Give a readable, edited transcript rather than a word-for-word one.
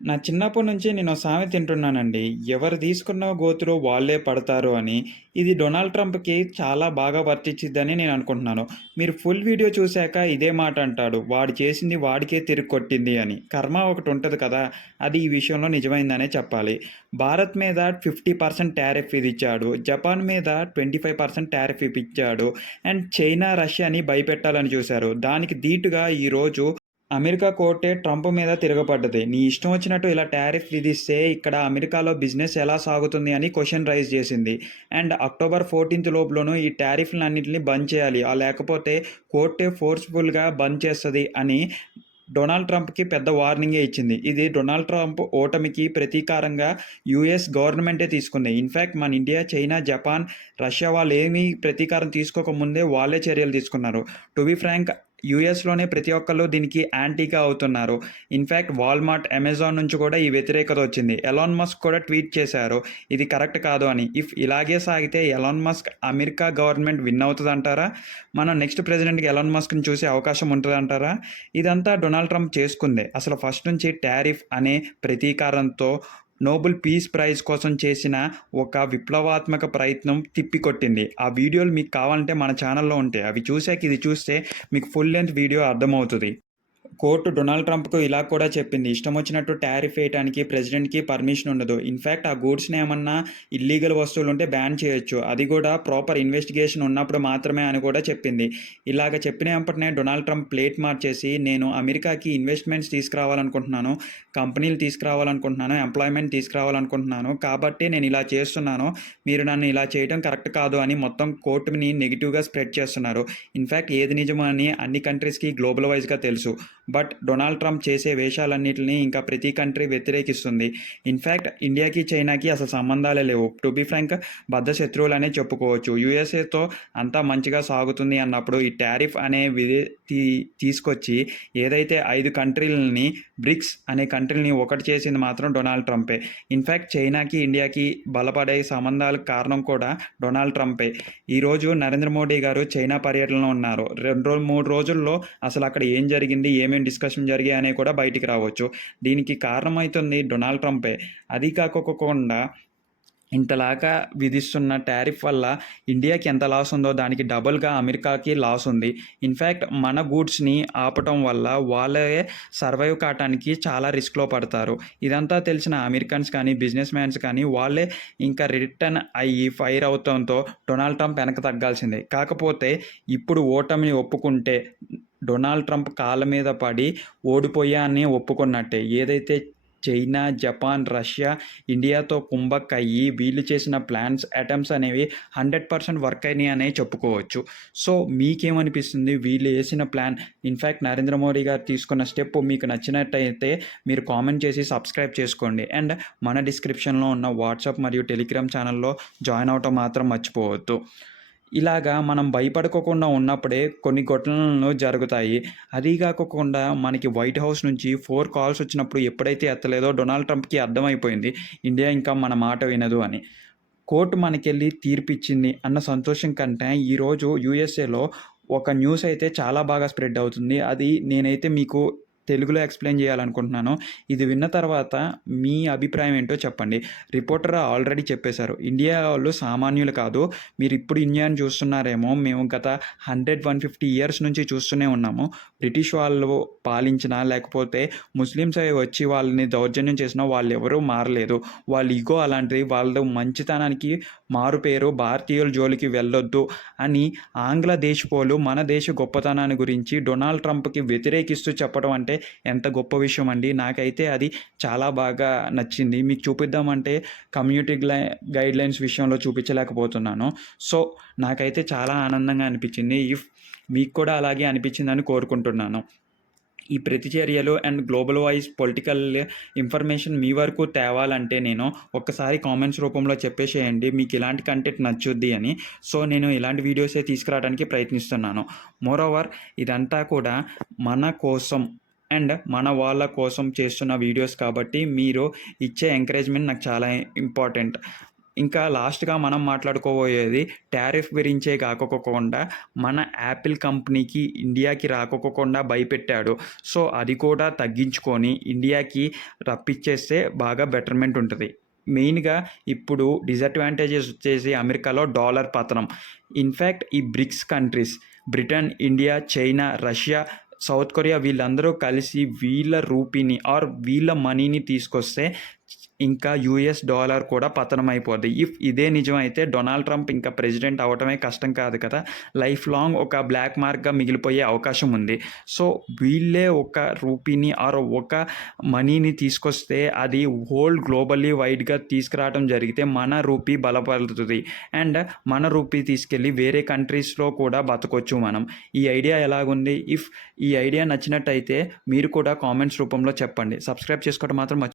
నా చిన్నప్పటి నుంచి నేను సామెత వింటున్నానండి. ఎవరు తీసుకున్న గోతిలో వాళ్ళే పడతారు అని. ఇది డొనాల్డ్ ట్రంప్‌కి చాలా బాగా వర్తిచ్చిద్దని నేను అనుకుంటున్నాను. మీరు ఫుల్ వీడియో చూసాక ఇదే మాట అంటాడు. వాడు చేసింది వాడికే తిరిగి కొట్టింది అని. కర్మ ఒకటి ఉంటది కదా! అది ఈ విషయంలో నిజమైందనే చెప్పాలి. భారత్ మీద 50% టారిఫ్ విధించాడు. జపాన్ మీద 25% టారిఫ్ విధించాడు. అండ్ చైనా, రష్యాని భయపెట్టాలని చూశారు. దానికి ధీటుగా ఈరోజు అమెరికా కోర్టే ట్రంప్ మీద తిరగబడ్డది. నీ ఇష్టం వచ్చినట్టు ఇలా టారిఫ్ విధిస్తే ఇక్కడ అమెరికాలో బిజినెస్ ఎలా సాగుతుంది అని క్వెషన్ రైజ్ చేసింది. అండ్ అక్టోబర్ 14 లోపులోను ఈ టారిఫ్‌లన్నిటిని బంద్ చేయాలి. లేకపోతే కోర్టే ఫోర్స్‌ఫుల్‌గా బంద్ చేస్తది అని డొనాల్డ్ ట్రంప్‌కి పెద్ద వార్నింగే ఇచ్చింది. ఇది డొనాల్డ్ ట్రంప్ ఓటమికి ప్రతీకారంగా యూఎస్ గవర్నమెంటే తీసుకుంది. ఇన్‌ఫాక్ట్ మన ఇండియా, చైనా, జపాన్, రష్యా వాళ్ళేమీ ప్రతీకారం తీసుకోకముందే వాళ్ళే చర్యలు తీసుకున్నారు. టు బీ ఫ్రాంక్ యూఎస్‌లోనే ప్రతి ఒక్కళ్ళు దీనికి యాంటీగా అవుతున్నారు. ఇన్‌ఫాక్ట్ వాల్మార్ట్, అమెజాన్ నుంచి కూడా ఈ వ్యతిరేకత వచ్చింది. ఎలాన్ మస్క్ కూడా ట్వీట్ చేశారు. ఇది కరెక్ట్ కాదు అని. ఇఫ్ ఇలాగే సాగితే Elon Musk America government win అవుతదంటారా? మనం నెక్స్ట్ ప్రెసిడెంట్‌గా ఎలాన్ మస్క్‌ని చూసే అవకాశం ఉంటదంటారా? ఇదంతా డొనాల్డ్ ట్రంప్ చేసుకుందే. అసలు ఫస్ట్ నుంచి టారిఫ్ అనే ప్రతీకారంతో నోబెల్ పీస్ ప్రైజ్ కోసం చేసిన ఒక విప్లవాత్మక ప్రయత్నం తిప్పికొట్టింది. ఆ వీడియోలు మీకు కావాలంటే మన ఛానల్‌లో ఉంటాయి. అవి చూసాక ఇది చూస్తే మీకు ఫుల్ లెంత్ వీడియో అర్థమవుతది. కోర్టు డొనాల్డ్ ట్రంప్‌కు ఇలా కూడా చెప్పింది. ఇష్టం వచ్చినట్టు టారిఫ్ ఏయటానికి ప్రెసిడెంట్‌కి పర్మిషన్ ఉండదు. ఇన్‌ఫాక్ట్ ఆ గూడ్స్‌ని ఏమన్నా ఇల్లీగల్ వస్తువులుంటే బ్యాన్ చేయొచ్చు. అది కూడా ప్రాపర్ ఇన్వెస్టిగేషన్ ఉన్నప్పుడు మాత్రమే అని కూడా చెప్పింది. ఇలాగ చెప్పిన వెంటనే డొనాల్డ్ ట్రంప్ ప్లేట్ మార్చేసి నేను అమెరికాకి ఇన్వెస్ట్‌మెంట్స్ తీసుకురావాలనుకుంటున్నాను. కంపెనీలు తీసుకురావాలనుకుంటున్నాను. ఎంప్లాయ్‌మెంట్ తీసుకురావాలనుకుంటున్నాను. కాబట్టి నేను ఇలా చేస్తున్నాను. మీరు నన్ను ఇలా చేయడం కరెక్ట్ కాదు అని మొత్తం కోర్టుని నెగెటివ్‌గా స్ప్రెడ్ చేస్తున్నారు. ఇన్‌ఫాక్ట్ ఏది నిజమో అని అన్ని కంట్రీస్‌కి గ్లోబల్ వైస్‌గా తెలుసు. బట్ డొనాల్డ్ ట్రంప్ చేసే వేషాలన్నిటిని ఇంకా ప్రతి కంట్రీ వ్యతిరేకిస్తుంది. ఇన్‌ఫాక్ట్ ఇండియాకి, చైనాకి అసలు సంబంధాలే లేవు. టు బీ ఫ్రాంక్ బద్ధ శత్రువులనే చెప్పుకోవచ్చు. యూఎస్ఏతో అంతా మంచిగా సాగుతుంది అన్నప్పుడు ఈ టారిఫ్ అనే తీ తీసుకొచ్చి ఏదైతే 5 కంట్రీలని బ్రిక్స్ అనే కంట్రీలని ఒకటి చేసింది మాత్రం డొనాల్డ్ ట్రంపే. ఇన్‌ఫాక్ట్ చైనాకి, ఇండియాకి బలపడే సంబంధాలకు కారణం కూడా డొనాల్డ్ ట్రంపే. ఈరోజు నరేంద్ర మోడీ గారు చైనా పర్యటనలో ఉన్నారు. 3 రోజుల్లో అసలు అక్కడ ఏం జరిగింది, ఏమేం డిస్కషన్ జరిగాయనేవి కూడా బయటికి రావచ్చు. దీనికి కారణమైతుంది డొనాల్డ్ ట్రంపే. అది కాకోకుండా ఇంతలాగా విధిస్తున్న టారిఫ్ వల్ల ఇండియాకి ఎంత లాస్ ఉందో దానికి డబుల్‌గా అమెరికాకి లాస్ ఉంది. ఇన్‌ఫాక్ట్ మన గూడ్స్‌ని ఆపటం వల్ల వాళ్ళే సర్వైవ్ కావటానికి చాలా రిస్క్‌లో పడతారు. ఇదంతా తెలిసిన అమెరికన్స్ కానీ, బిజినెస్ మ్యాన్స్ కానీ వాళ్ళే ఇంకా రిటర్న్ అయ్యి ఫైర్ అవటంతో డొనాల్డ్ ట్రంప్ వెనక్కి తగ్గాల్సిందే. కాకపోతే ఇప్పుడు ఓటమిని ఒప్పుకుంటే డొనాల్డ్ ట్రంప్ కాళ్ళ మీద పడి ఓడిపోయా అని ఒప్పుకున్నట్టే. ఏదైతే చైనా, జపాన్, రష్యా ఇండియాతో కుంభక్కయ్యి వీళ్ళు చేసిన ప్లాన్స్, అటెంప్ట్స్ అనేవి 100% వర్క్ అయినాయి అనే చెప్పుకోవచ్చు. సో, మీకేమనిపిస్తుంది? వీళ్ళు ఏసిన ప్లాన్ ఇన్‌ఫాక్ట్ నరేంద్ర మోడీ గారు తీసుకున్న స్టెప్ మీకు నచ్చినట్టయితే మీరు కామెంట్ చేసి సబ్స్క్రైబ్ చేసుకోండి. అండ్ మన డిస్క్రిప్షన్‌లో ఉన్న వాట్సాప్ మరియు టెలిగ్రామ్ ఛానల్‌లో జాయిన్ అవ్వటం మాత్రం మర్చిపోవద్దు. ఇలాగా మనం భయపడుకోకుండా ఉన్నప్పుడే కొన్ని ఘటనలు జరుగుతాయి. అదీ గాకోకుండా మనకి వైట్ హౌస్ నుంచి 4 కాల్స్ వచ్చినప్పుడు ఎప్పుడైతే ఎత్తలేదో డొనాల్డ్ ట్రంప్‌కి అర్థమైపోయింది. ఇండియా ఇంకా మన మాట వినదు అని. కోర్ట్ మనకెళ్ళి తీర్పిచ్చింది అన్న సంతోషం కంటే ఈరోజు యూఎస్ఏలో ఒక న్యూస్ అయితే చాలా బాగా స్ప్రెడ్ అవుతుంది. అది నేనైతే మీకు తెలుగులో ఎక్స్‌ప్లెయిన్ చేయాలనుకుంటున్నాను. ఇది విన్న తర్వాత మీ అభిప్రాయం ఏంటో చెప్పండి. రిపోర్టర్ ఆల్రెడీ చెప్పేశారు. ఇండియా వాళ్ళు సామాన్యులు కాదు. మీరిప్పుడు ఇండియాని చూస్తున్నారేమో మేము గత 100, 150 ఇయర్స్ నుంచి చూస్తూనే ఉన్నాము. బ్రిటిష్ వాళ్ళు పాలించినా లేకపోతే ముస్లిమ్స్ అవి వచ్చి వాళ్ళని దౌర్జన్యం చేసినా వాళ్ళెవరూ మారలేదు. వాళ్ళ ఇగో అలాంటిది. వాళ్ళ మంచితనానికి మారుపేరు. భారతీయుల జోలికి వెళ్ళొద్దు అని ఆంగ్ల దేశపోలు మన దేశ గొప్పతనాన్ని గురించి డొనాల్డ్ ట్రంప్‌కి వ్యతిరేకిస్తూ చెప్పడం అంటే ఎంత గొప్ప విషయం అండి. నాకైతే అది చాలా బాగా నచ్చింది. మీకు చూపిద్దామంటే కమ్యూనిటీ గైడ్‌లైన్స్ విషయంలో చూపించలేకపోతున్నాను. సో, నాకైతే చాలా ఆనందంగా అనిపించింది. మీకు కూడా అలాగే అనిపించిందని కోరుకుంటున్నాను. ఈ ప్రతిచర్యలు and global wise political information మీ వరకు తేవాలంటే నేను ఒక్కసారి కామెంట్స్ రూపంలో చెప్పేసేయండి. మీకు ఇలాంటి కంటెంట్ నచ్చుద్ది అని. సో, నేను ఇలాంటి వీడియోసే తీసుకురావడానికి ప్రయత్నిస్తున్నాను. మోరోవర్ ఇదంతా కూడా మన కోసం అండ్ మన వాళ్ళ కోసం చేస్తున్న వీడియోస్ కాబట్టి మీరు ఇచ్చే ఎంకరేజ్‌మెంట్ నాకు చాలా ఇంపార్టెంట్. ఇంకా లాస్ట్‌గా మనం మాట్లాడుకోబోయేది టారిఫ్ గురించే కాకోకుండా మన యాపిల్ కంపెనీకి ఇండియాకి రాకోకుండా భయపెట్టాడు. సో, అది కూడా తగ్గించుకొని ఇండియాకి రప్పిచ్చేస్తే బాగా బెటర్‌మెంట్ ఉంటది. మెయిన్‌గా ఇప్పుడు డిసడ్వాంటేజెస్ వచ్చేసి అమెరికాలో డాలర్ పతనం. ఇన్‌ఫాక్ట్ ఈ bricks countries Britain, India, China, Russia, south Korea వీళ్ళందరూ కలిసి వీళ్ళ రూపీని ఆర్ వీళ్ళ మనీని తీసుకొస్తే ఇంకా యూఎస్ డాలర్ కూడా పతనమైపోద్ది. ఇఫ్ ఇదే నిజమైతే డొనాల్డ్ ట్రంప్ ఇంకా ప్రెసిడెంట్ అవ్వటమే కష్టం కాదు కదా! లైఫ్ లాంగ్ ఒక బ్లాక్ మార్క్‌గా మిగిలిపోయే అవకాశం ఉంది. సో, వీళ్ళే ఒక రూపీని ఆర్ ఒక మనీని తీసుకొస్తే అది హోల్ గ్లోబల్లీ వైడ్‌గా తీసుకురావడం జరిగితే మన రూపీ బలపడుతది. అండ్ మన రూపీ తీసుకెళ్ళి వేరే కంట్రీస్‌లో కూడా బతకొచ్చు మనం. ఈ ఐడియా ఎలాగుంది? ఇఫ్ ఈ ఐడియా నచ్చినట్టయితే మీరు కూడా కామెంట్స్ రూపంలో చెప్పండి. సబ్స్క్రైబ్ చేసుకోవడం మాత్రం